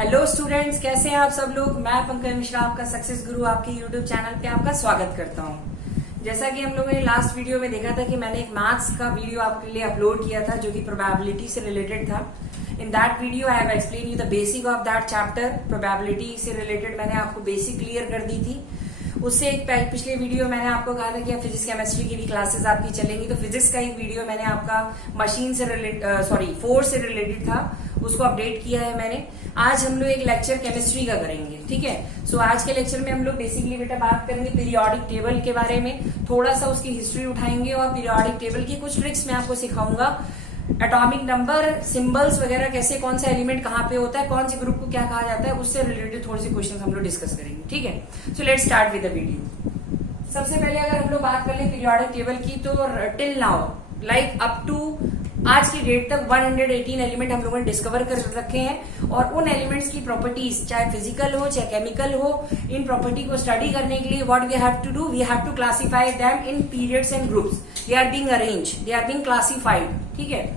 Hello students, कैसे हैं आप सब लोग। मैं पंकज मिश्रा, आपका सक्सेस गुरु, आपके यूट्यूब चैनल पे आपका स्वागत करता हूं। जैसा कि हम लोगों ने लास्ट वीडियो में देखा था कि मैंने एक मैथ्स का वीडियो आपके लिए अपलोड किया था जो कि प्रोबेबिलिटी से रिलेटेड था। In that video I have explain you the basic of that chapter. Probability से रिलेटेड मैंने आपको बेसिक क्लियर कर दी थी। उससे एक पिछले वीडियो मैंने आपको कहा था कि फिजिक्स केमिस्ट्री की भी क्लासेस आपकी चलेंगी, तो फिजिक्स का एक वीडियो मैंने आपका मशीन से रिलेटेड फोर्स से रिलेटेड था, उसको अपडेट किया है मैंने। आज हम लोग एक लेक्चर केमिस्ट्री का करेंगे, ठीक है। सो आज के लेक्चर में हम लोग बेसिकली बेटा बात करेंगे पीरियोडिक टेबल के बारे में, थोड़ा सा उसकी हिस्ट्री उठाएंगे और पीरियोडिक टेबल की कुछ ट्रिक्स मैं आपको सिखाऊंगा। एटॉमिक नंबर, सिंबल्स वगैरह, कैसे कौन सा एलिमेंट कहाँ पे होता है, कौन से ग्रुप को क्या कहा जाता है, उससे रिलेटेड थोड़े से क्वेश्चन हम लोग डिस्कस करेंगे, ठीक है। So let's start with the video. सबसे पहले अगर हम लोग बात कर ले पीरियोडिक टेबल की, तो till now like up to आज की डेट तक 118 एलिमेंट हम लोगों ने डिस्कवर कर रखे हैं, और उन एलिमेंट्स की प्रॉपर्टीज चाहे फिजिकल हो चाहे केमिकल हो, इन प्रॉपर्टी को स्टडी करने के लिए what we have to do, we have to classify them in periods and groups. They are being arrange, they are being classified, ठीक है।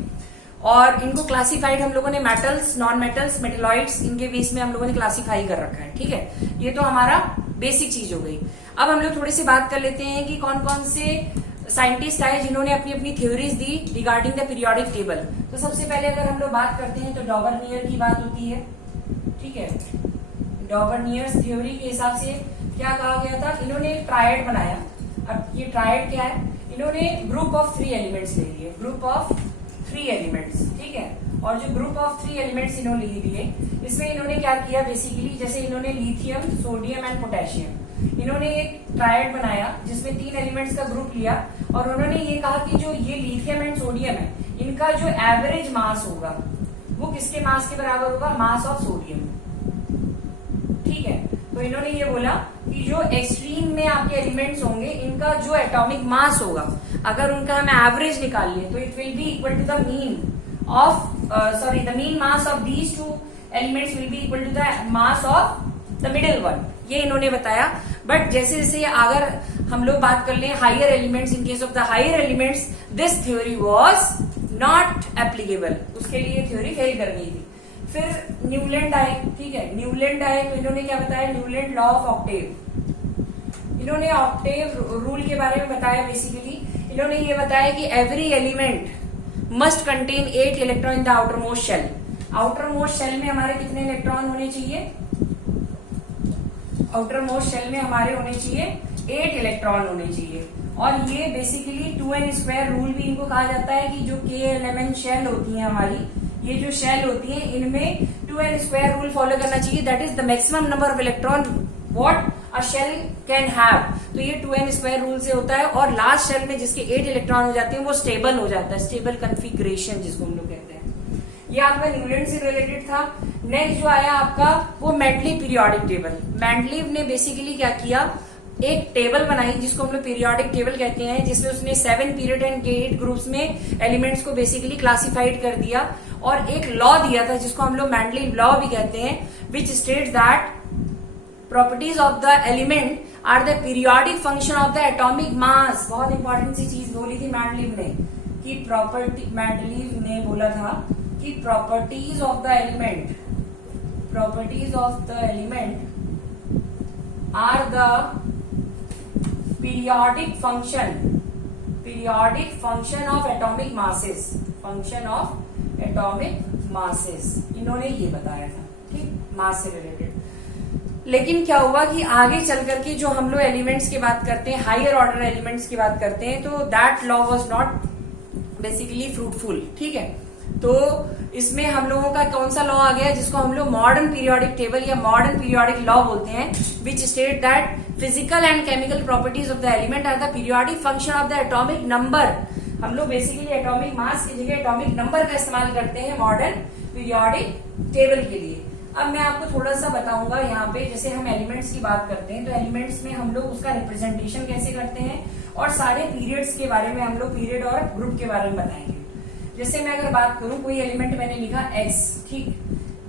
और इनको क्लासिफाइड हम लोगों ने मेटल्स, नॉन मेटल्स, मेटेलॉइड्स, इनके बेस में हम लोगों ने क्लासिफाई कर रखा है, ठीक है। ये तो हमारा बेसिक चीज हो गई। अब हम लोग थोड़ी सी बात कर लेते हैं कि कौन कौन से साइंटिस्ट आए जिन्होंने अपनी अपनी theories the regarding the periodic table. तो सबसे पहले अगर हम लोग बात करते हैं तो डॉवर्नियर की बात होती है, ठीक है। डॉवर्नियर्स थ्योरी के हिसाब से क्या कहा गया था, इन्होंने एक ट्रायड बनाया। अब ये ट्रायड क्या है, इन्होंने ग्रुप ऑफ 3 एलिमेंट्स ले लिए, ग्रुप ऑफ 3 एलिमेंट्स, ठीक है। और जो ग्रुप ऑफ 3 एलिमेंट्स इन्होंने लिए, इसमें इन्होंने क्या किया बेसिकली, जैसे इन्होंने लिथियम, सोडियम एंड पोटेशियम, इन्होंने एक ट्रायड बनाया जिसमें 3 एलिमेंट्स का ग्रुप लिया, और उन्होंने ये कहा कि जो ये लिथियम एंड सोडियम है, इनका जो एवरेज मास होगा वो किसके मास के बराबर होगा, मास ऑफ सोडियम, ठीक है। तो इन्होंने ये बोला कि जो एक्सट्रीम में आपके एलिमेंट्स होंगे, इनका जो एटॉमिक मास होगा, अगर उनका हम एवरेज निकाल लिए तो it will be equal to the mean of the mean mass of these 2 elements will be equal to the mass of the middle one, ये इन्होंने बताया। बट जैसे जैसे अगर हम लोग बात कर ले higher elements, in case of the higher elements this theory was not applicable, उसके लिए थ्योरी फेल कर गई थी। फिर न्यूलैंड आए, ठीक है। न्यूलैंड आए तो इन्होंने क्या बताया, न्यूलैंड लॉ ऑफ ऑक्टेव, इन्होंने ऑक्टेव रूल के बारे में बताया। बेसिकली इन्होंने ये बताया कि every element must contain 8 electron in the outer most shell. Outer most shell में हमारे कितने इलेक्ट्रॉन होने चाहिए, आउटर मोस्ट शेल में हमारे होने चाहिए 8 इलेक्ट्रॉन होने चाहिए। और ये बेसिकली 2n² रूल भी इनको कहा जाता है कि जो K11 शेल होती है हमारी, ये जो शेल होती है, इनमें 2n² रूल फॉलो करना चाहिए। That is the maximum number of electron what a shell can have. तो ये 2n² रूल से होता है, और लास्ट शेल में जिसके 8 इलेक्ट्रॉन हो जाते हैं वो स्टेबल हो जाता है, स्टेबल कन्फिग्रेशन जिसको हम लोग कहते हैं। ये आपका न्यूलैंड से रिलेटेड था। नेक्स्ट जो आया आपका वो मेंडलीव पीरियोडिक टेबल। मेंडलीव ने बेसिकली क्या किया, एक टेबल बनाई जिसको हम लोग पीरियोडिक टेबल कहते हैं, जिसमें उसने 7 पीरियड एंड 8 ग्रुप्स में एलिमेंट्स को बेसिकली क्लासिफाइड कर दिया, और एक लॉ दिया था जिसको हम लोग मेंडलीव लॉ भी कहते हैं, which states that properties of the element are the periodic function of the atomic mass. बहुत इंपॉर्टेंट सी चीज बोली थी मेंडलीव ने कि मेंडलीव ने बोला था कि properties of the element are the periodic function of atomic masses, इन्होंने ये बताया था, ठीक, मास से रिलेटेड। लेकिन क्या हुआ कि आगे चल करके जो हम लोग एलिमेंट्स की बात करते हैं, हायर ऑर्डर एलिमेंट्स की बात करते हैं, तो that law was not basically fruitful, ठीक है। तो इसमें हम लोगों का कौन सा लॉ आ गया जिसको हम लोग मॉडर्न पीरियोडिक टेबल या मॉडर्न पीरियोडिक लॉ बोलते हैं, which state that physical and chemical properties of the element are the periodic function of the atomic number. हम लोग बेसिकली एटॉमिक मास की जगह एटॉमिक नंबर का इस्तेमाल करते हैं मॉडर्न पीरियोडिक टेबल के लिए। अब मैं आपको थोड़ा सा बताऊंगा यहाँ पे, जैसे हम एलिमेंट्स की बात करते हैं तो एलिमेंट्स में हम लोग उसका रिप्रेजेंटेशन कैसे करते हैं, और सारे पीरियड्स के बारे में हम लोग पीरियड और ग्रुप के बारे में बताएंगे। जैसे मैं अगर बात करूं, कोई एलिमेंट मैंने लिखा x, ठीक,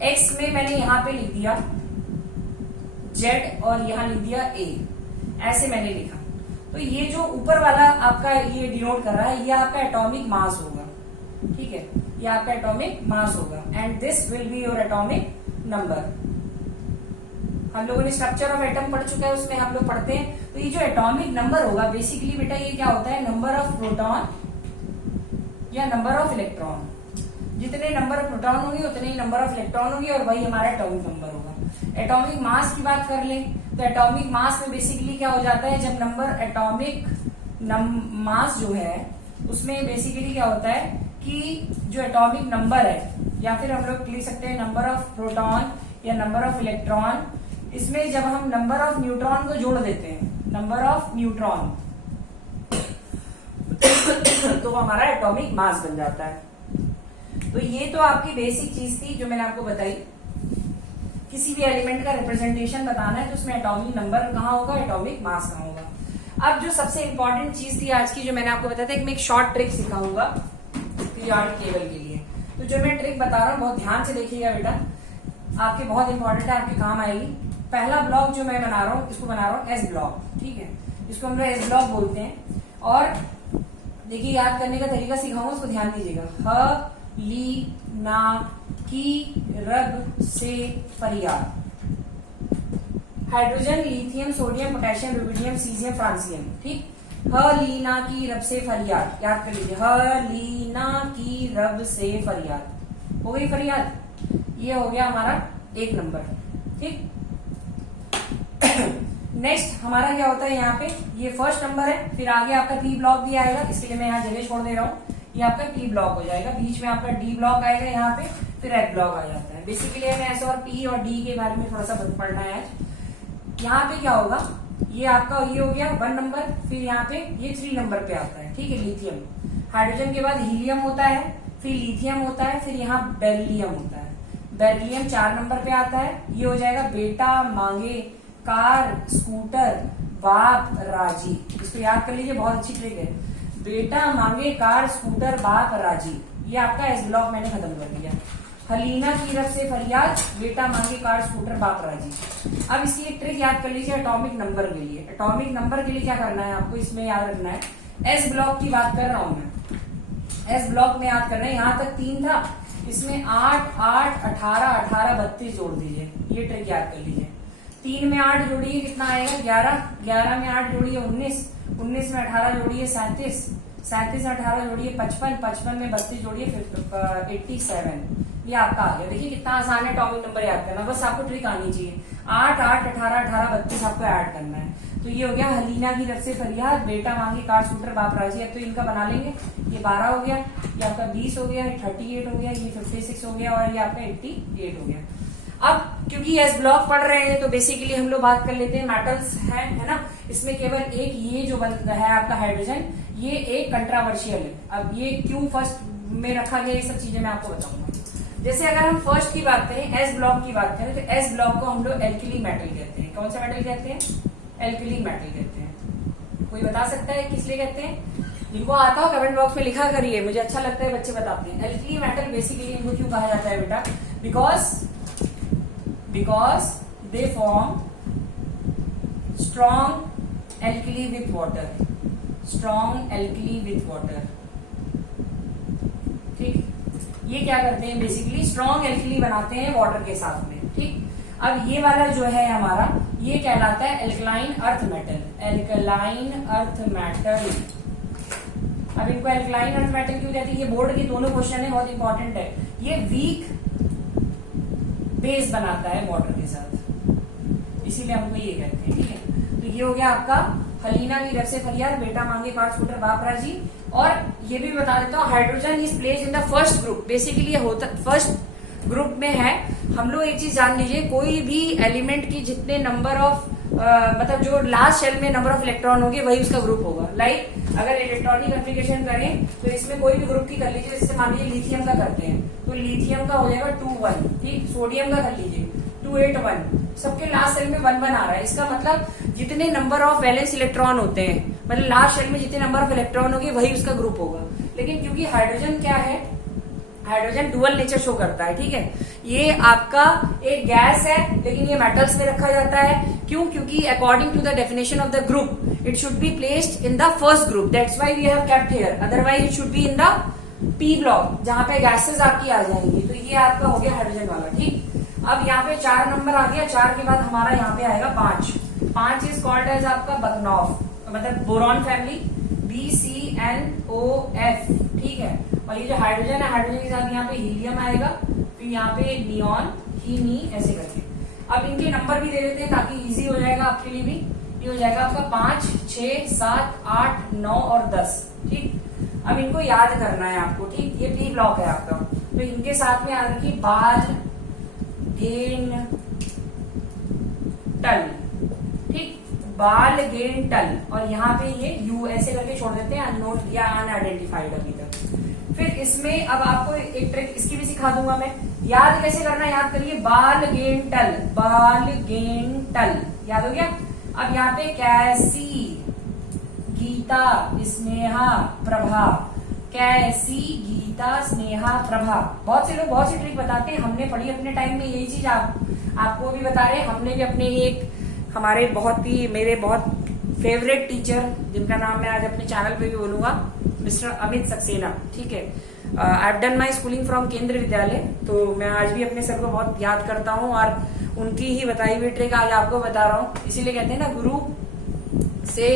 x में मैंने यहाँ पे लिख दिया z और यहाँ लिख दिया a, ऐसे मैंने लिखा। तो ये जो ऊपर वाला आपका ये डिनोट कर रहा है, ये आपका एटॉमिक मास होगा, ठीक है, ये आपका एटॉमिक मास होगा, and this will be your atomic number. हम लोगों ने स्ट्रक्चर ऑफ एटम पढ़ चुका है, उसमें हम लोग पढ़ते हैं। तो ये जो एटॉमिक नंबर होगा बेसिकली बेटा ये क्या होता है, नंबर ऑफ प्रोटॉन या नंबर ऑफ इलेक्ट्रॉन। जितने नंबर ऑफ प्रोटॉन होंगे उतने ही नंबर ऑफ इलेक्ट्रॉन होंगे और वही हमारा एटॉमिक नंबर होगा। एटॉमिक मास की बात कर ले तो एटॉमिक मास में बेसिकली क्या हो जाता है, जब नंबर एटॉमिक मास जो है उसमें बेसिकली क्या होता है कि जो एटॉमिक नंबर है या फिर हम लोग लिख सकते हैं नंबर ऑफ प्रोटॉन या नंबर ऑफ इलेक्ट्रॉन, इसमें जब हम नंबर ऑफ न्यूट्रॉन को जोड़ देते हैं, नंबर ऑफ न्यूट्रॉन तो हमारा एटॉमिक मास बन जाता है। तो ये तो आपकी बेसिक चीज थी जो मैंने आपको बताई। किसी भी एलिमेंट का रिप्रेजेंटेशन बताना है तो उसमें एटॉमिक नंबर कहाँ होगा, एटॉमिक मास कहाँ होगा। अब जो सबसे इंपॉर्टेंट चीज थी आज की जो मैंने आपको बताया था, मैं एक शॉर्ट ट्रिक सिखाऊंगा पीरियोडिक टेबल के लिए। तो जो मैं ट्रिक बता रहा हूँ बहुत ध्यान से देखिएगा बेटा, आपके बहुत इंपॉर्टेंट है, आपके काम आएगी। पहला ब्लॉक जो मैं बना रहा हूँ इसको बना रहा हूँ एस ब्लॉक, ठीक है, इसको हम लोग एस ब्लॉक बोलते हैं। और देखिए याद करने का तरीका सिखाऊंगा, उसको ध्यान दीजिएगा। ह ली ना की रब से फरियाद, hydrogen, lithium, sodium, potassium, rubidium, caesium, francium, ठीक। ह लीना की रब से फरियाद, याद कर लीजिए, ह लीना की रब से फरियाद। हो गई फरियाद, ये हो गया हमारा एक नंबर, ठीक। नेक्स्ट हमारा क्या होता है, यहाँ पे ये फर्स्ट नंबर है, फिर आगे आपका पी ब्लॉक भी आएगा, इसके लिए मैं यहाँ जगह छोड़ दे रहा हूँ। ये आपका पी ब्लॉक हो जाएगा, बीच में आपका डी ब्लॉक आएगा यहाँ पे, फिर एफ ब्लॉक आ जाता है। बेसिकली हमें एस और पी और डी के बारे में थोड़ा सा पढ़ना है आज। यहाँ पे क्या होगा, ये आपका ये हो गया 1 नंबर, फिर यहाँ पे ये 3 नंबर पे आता है, ठीक है, लिथियम। हाइड्रोजन के बाद हीलियम होता है, फिर लिथियम होता है, फिर यहाँ बेरिलियम होता है। बेरिलियम 4 नंबर पे आता है, ये हो जाएगा बेटा, मांगे, कार, स्कूटर, बाप, राजी। इसको याद कर लीजिए, बहुत अच्छी ट्रिक है। बेटा, मांगे, कार, स्कूटर, बाप, राजी, ये आपका एस ब्लॉक मैंने खत्म कर दिया। हलीना की रब से फरियाद, बेटा, मांगे, कार, स्कूटर, बाप, राजी। अब इसकी एक ट्रिक याद कर लीजिए एटॉमिक नंबर के लिए। एटॉमिक नंबर के लिए क्या करना है आपको, इसमें याद रखना है, एस ब्लॉक की बात कर रहा हूं मैं, एस ब्लॉक में याद करना है, यहां तक 3 था, इसमें 8, 8, 18, 18, 32 जोड़ दीजिए, ये ट्रिक याद कर लीजिए। 3 में 8 जोड़िए कितना आएगा, 11, 11 में 8 जोड़िए 19, 19 में 18 जोड़िए 37, 37 में 18 जोड़िए 55, 55 में 32 जोड़िए 87, ये आपका आ गया। देखिए कितना आसान है एटॉमिक नंबर याद करना, बस आपको ट्रिक आनी चाहिए। 8, 8, 18, 18, 32 आपको ऐड करना है। तो ये हो गया हलीना की रब से फरियाद, बेटा, मांगे, कार, स्कूटर, बाप, राजी। अब तो इनका बना लेंगे, ये 12 हो गया, ये आपका 20 हो गया, 38 हो गया, ये 56 हो गया और ये आपका 88 हो गया। अब क्योंकि एस ब्लॉक पढ़ रहे हैं तो बेसिकली हम लोग बात कर लेते हैं मेटल्स है ना। इसमें केवल एक ये जो है आपका हाइड्रोजन, ये एक कंट्रावर्शियल है। अब ये क्यों फर्स्ट में रखा गया, ये सब चीजें मैं आपको बताऊंगा। जैसे अगर हम फर्स्ट की बात करें, एस ब्लॉक की बात करें, तो एस ब्लॉक को हम लोग एल्किली मेटल कहते हैं। कौन सा मेटल कहते हैं, एल्किली मेटल कहते हैं। कोई बता सकता है किस लिए कहते हैं, जिनको आता हो कमेंट बॉक्स में लिखा करिए, मुझे अच्छा लगता है बच्चे बताते हैं। एल्किली मेटल बेसिकली इनको क्यों कहा जाता है बेटा, because they form strong alkali with water, strong alkali with water, ठीक। ये क्या करते हैं, बेसिकली स्ट्रॉन्ग एल्कली बनाते हैं वाटर के साथ में, ठीक। अब ये वाला जो है हमारा, ये कहलाता है alkaline earth metal, alkaline earth metal. अब इनको एल्कलाइन अर्थ मेटल क्यों कहते हैं, ये बोर्ड के दोनों क्वेश्चन है, बहुत इंपॉर्टेंट है। ये वीक बेस बनाता है वाटर के साथ, इसीलिए हमको ये कहते हैं, ठीक है। तो ये हो गया आपका हलीना की रब से फरियाद, बेटा, मांगे, कार, स्कूटर, बाप, राजी। और ये भी बता देता हूँ, hydrogen is place in the first group. Basically ये होता फर्स्ट ग्रुप में है। हम लोग एक चीज जान लीजिए, कोई भी एलिमेंट की जितने नंबर ऑफ मतलब जो लास्ट शेल में नंबर ऑफ इलेक्ट्रॉन होंगे वही उसका ग्रुप होगा। लाइक अगर इलेक्ट्रॉनिक कन्फिगरेशन करें तो इसमें कोई भी ग्रुप की कर लीजिए, जैसे मान लीजिए लिथियम का करते हैं तो लिथियम का हो जाएगा 2-1, ठीक। सोडियम का कर लीजिए 2-8-1, सबके लास्ट शेल में 1-1 आ रहा है। इसका मतलब जितने नंबर ऑफ वैलेंस इलेक्ट्रॉन होते हैं, मतलब लास्ट शेल में जितने नंबर ऑफ इलेक्ट्रॉन होंगे वही उसका ग्रुप होगा। लेकिन क्योंकि हाइड्रोजन क्या है, हाइड्रोजन डुअल नेचर शो करता है, ठीक है। ये आपका एक गैस है लेकिन ये मेटल्स में रखा जाता है। क्यों, क्योंकि according to the definition of the group it should be placed in the first group, that's why we have kept here, otherwise it should be in the P block जहां पे गैसेस आपकी आ जाएंगी। तो ये आपका हो गया हाइड्रोजन वाला, ठीक। अब यहाँ पे 4 नंबर आ गया, 4 के बाद हमारा यहाँ पे आएगा 5। 5 इज कॉल्ड एज आपका बकनॉफ, मतलब बोरॉन फैमिली, BCNOF, ठीक है। और ये जो हाइड्रोजन है, हाइड्रोजन के साथ यहाँ पे हीलियम आएगा, फिर यहाँ पे नियॉन, ही, नी, ऐसे करके। अब इनके नंबर भी दे देते हैं ताकि इजी हो जाएगा आपके लिए भी। ये हो जाएगा आपका 5, 6, 7, 8, 9 और 10, ठीक। अब इनको याद करना है आपको, ठीक। ये पी ब्लॉक है आपका, तो इनके साथ में याद रखिए बाल, गेन, टल, ठीक। बाल, गेन, टल, और यहाँ पे ये यू ऐसे करके छोड़ देते हैं, अननोन या अनआइडेंटिफाइड अभी तक। फिर इसमें अब आपको एक ट्रिक इसकी भी सिखा दूंगा मैं। याद कैसे करना, याद करिए बाल, गेन, टल, बाल, गेन, टल, याद हो गया। अब यहाँ पे कैसी, गीता, स्नेहा, प्रभा, कैसी, गीता, स्नेहा, प्रभा। बहुत से लोग बहुत सी ट्रिक बताते हैं, हमने पढ़ी अपने टाइम में यही चीज, आपको भी बता रहे हैं। हमने भी अपने एक हमारे मेरे बहुत फेवरेट टीचर, जिनका नाम मैं आज अपने चैनल पे भी बोलूंगा, मिस्टर अमित सक्सेना, ठीक है। I have done my schooling from केंद्र विद्यालय, तो मैं आज भी अपने सर को बहुत याद करता हूँ और उनकी ही बताई हुई ट्रिक आज आपको बता रहा हूँ। इसीलिए कहते हैं ना, गुरु से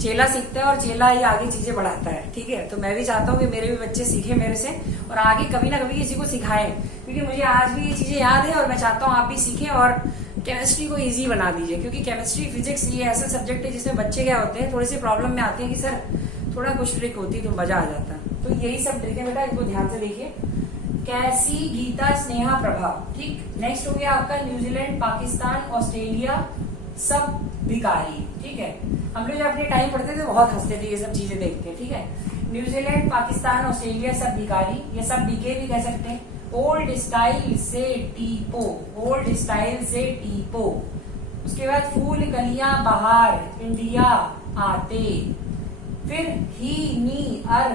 चेला सीखता है और चेला ही आगे चीजें बढ़ाता है, ठीक है। तो मैं भी चाहता हूँ कि मेरे भी बच्चे सीखे मेरे से और आगे कभी ना कभी किसी को सिखाएं, क्योंकि मुझे आज भी ये चीजें याद है और मैं चाहता हूँ आप भी सीखें और केमिस्ट्री को इजी बना दीजिए, क्योंकि केमिस्ट्री, फिजिक्स ये ऐसा सब्जेक्ट है जिसमें बच्चे क्या होते हैं, थोड़ी सी प्रॉब्लम में आते हैं कि सर थोड़ा कुछ ट्रिक होती तो मजा आ जाता। तो यही सब ट्रिक है बेटा, इनको ध्यान से देखिए। कैसी, गीता, स्नेहा, प्रभा, ठीक। नेक्स्ट हो गया आपका न्यूजीलैंड, पाकिस्तान, ऑस्ट्रेलिया, सब भिखारी, ठीक है। हम लोग जब अपने टाइम पढ़ते थे बहुत हंसते थे ये सब चीजें देख के, ठीक है। न्यूजीलैंड, पाकिस्तान, ऑस्ट्रेलिया, सब भिखारी, ये सब बीके भी कह सकते हैं। ओल्ड स्टाइल से टीपो, ओल्ड स्टाइल से टीपो। उसके बाद फूल कलियां बहार, इंडिया आते। फिर ही, नी, अर,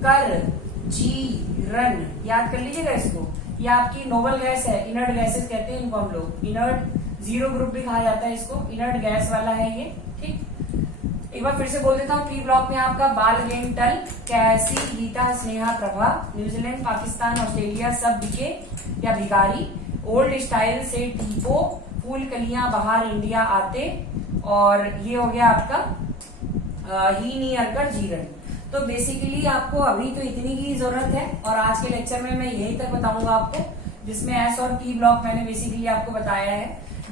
कर, जी, रन, याद कर लीजिएगा इसको। ये आपकी नोबल गैस है, इनर्ट गैसेस कहते हैं इनको हम लोग, इनर्ट जीरो ग्रुप भी कहा जाता है इसको, इनर्ट गैस वाला है ये, ठीक। एक बार फिर से बोल देता हूँ, पी ब्लॉक में आपका बाल, गेन, टल, कैसी, गीता, स्नेहा, प्रभा, न्यूजीलैंड, पाकिस्तान, ऑस्ट्रेलिया, सब बिके या भिखारी, ओल्ड स्टाइल से टीपो, फूल कलियां बहार, इंडिया आते, और ये हो गया आपका ही, नी, अरकर, जीरन। तो बेसिकली आपको अभी तो इतनी की जरूरत है और आज के लेक्चर में मैं यही तक बताऊंगा आपको, जिसमें एस और पी ब्लॉक मैंने बेसिकली आपको बताया है।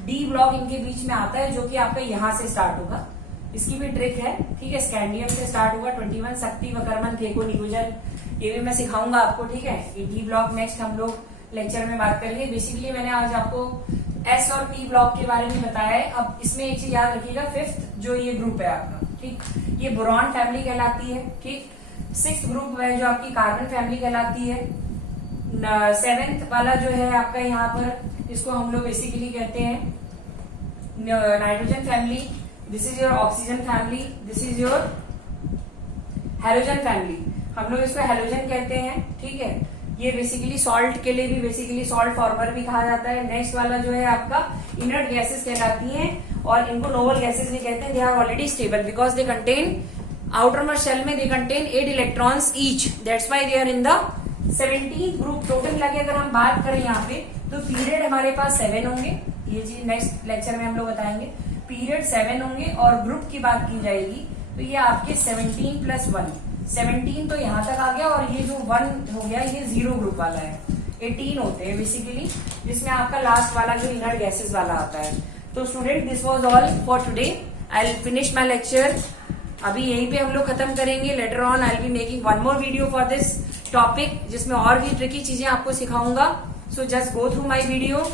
डी ब्लॉक इनके बीच में आता है, जो कि आपका यहाँ से स्टार्ट होगा, इसकी भी ट्रिक है, ठीक है। स्कैंडियम से स्टार्ट होगा, 21 शक्ति, वकर्मन, थेको, निकुंजन, ये भी मैं सिखाऊंगा आपको, ठीक है। ये डी ब्लॉक नेक्स्ट हम लोग लेक्चर में बात करेंगे। बेसिकली मैंने आज आपको एस और पी ब्लॉक के बारे में बताया है। अब इसमें एक चीज याद रखिएगा, 5th जो ये ग्रुप है आपका, ठीक, ये बोरॉन फैमिली कहलाती है, ठीक। 6th ग्रुप है जो आपकी कार्बन फैमिली कहलाती है। 7th वाला जो है आपका यहाँ पर, इसको हम लोग बेसिकली कहते हैं nitrogen family. This is your oxygen family, this is your halogen family, हम लोग इसको हैलोजन कहते हैं, ठीक है। ये बेसिकली सॉल्ट के लिए भी बेसिकली सॉल्ट फॉर्मर भी कहा जाता है। नेक्स्ट वाला जो है आपका इनर्ट गैसेस कहलाती हैं और इनको नोबल गैसेस भी कहते हैं। They are already stable because they contain outermost shell में they contain 8 electrons each, that's why they are in the 17th group. Total लगे अगर हम बात करें यहाँ पे तो पीरियड हमारे पास 7 होंगे, ये चीज नेक्स्ट लेक्चर में हम लोग बताएंगे। पीरियड 7 होंगे और ग्रुप की बात की जाएगी तो ये आपके 17 + 1, 17 तो यहाँ तक आ गया और ये जो 1 हो गया ये 0 ग्रुप वाला है। 18 होते हैं बेसिकली, जिसमें आपका लास्ट वाला जो इनर्ट गैसेस वाला आता है। तो student, this was all for today. I will finish my lecture. अभी यहीं पे हम लोग खत्म करेंगे। Later on I will be making one more video for this topic, जिसमें और भी ट्रिकी चीजें आपको सिखाऊंगा। So just go through my video.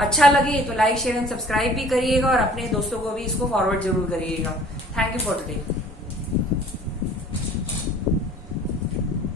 अच्छा लगे तो लाइक, शेयर एंड सब्सक्राइब भी करिएगा और अपने दोस्तों को भी इसको फॉरवर्ड जरूर करिएगा। Thank you for today.